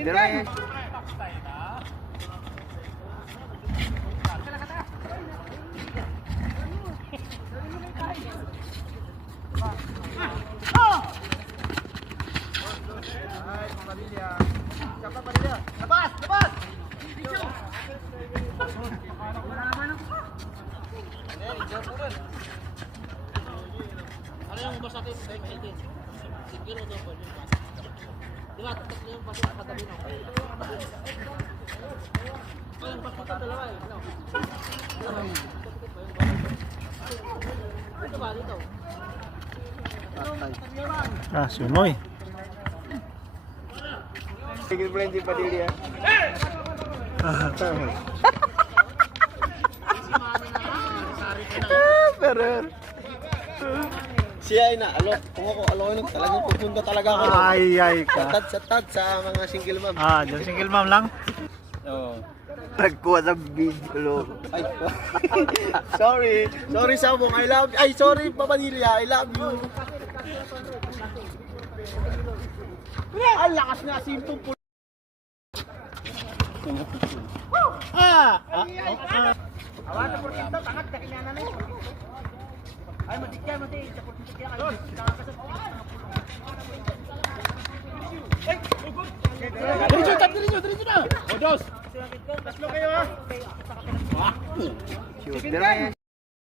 Dala yan. Labas! Labas! Ano yung boss natin? 18. Siguro doon po. Di ba? Tatak na yung paso sa katabi na. Ay, yung paso dalawa eh. Ano? Ito ba dito? Ah, sunoy. Sige pala yung Padilla. Pero siya ay naalok. Kung ako alokin, talagang pupunta talaga ako. Ay ka. Tad sa mga single mom. Ah, yung single mom lang. Oo. Nagkuha sa video. Ay, sorry. Sorry Sabong. I love you. Ay, sorry Papadilla. I love you. Ang lakas na simpong po. Awan po dito, tangat sa kinyanan na yun. Ay, madikya mo din. Sa portito kaya kayo. Diretso na. Shoot. Dala yan.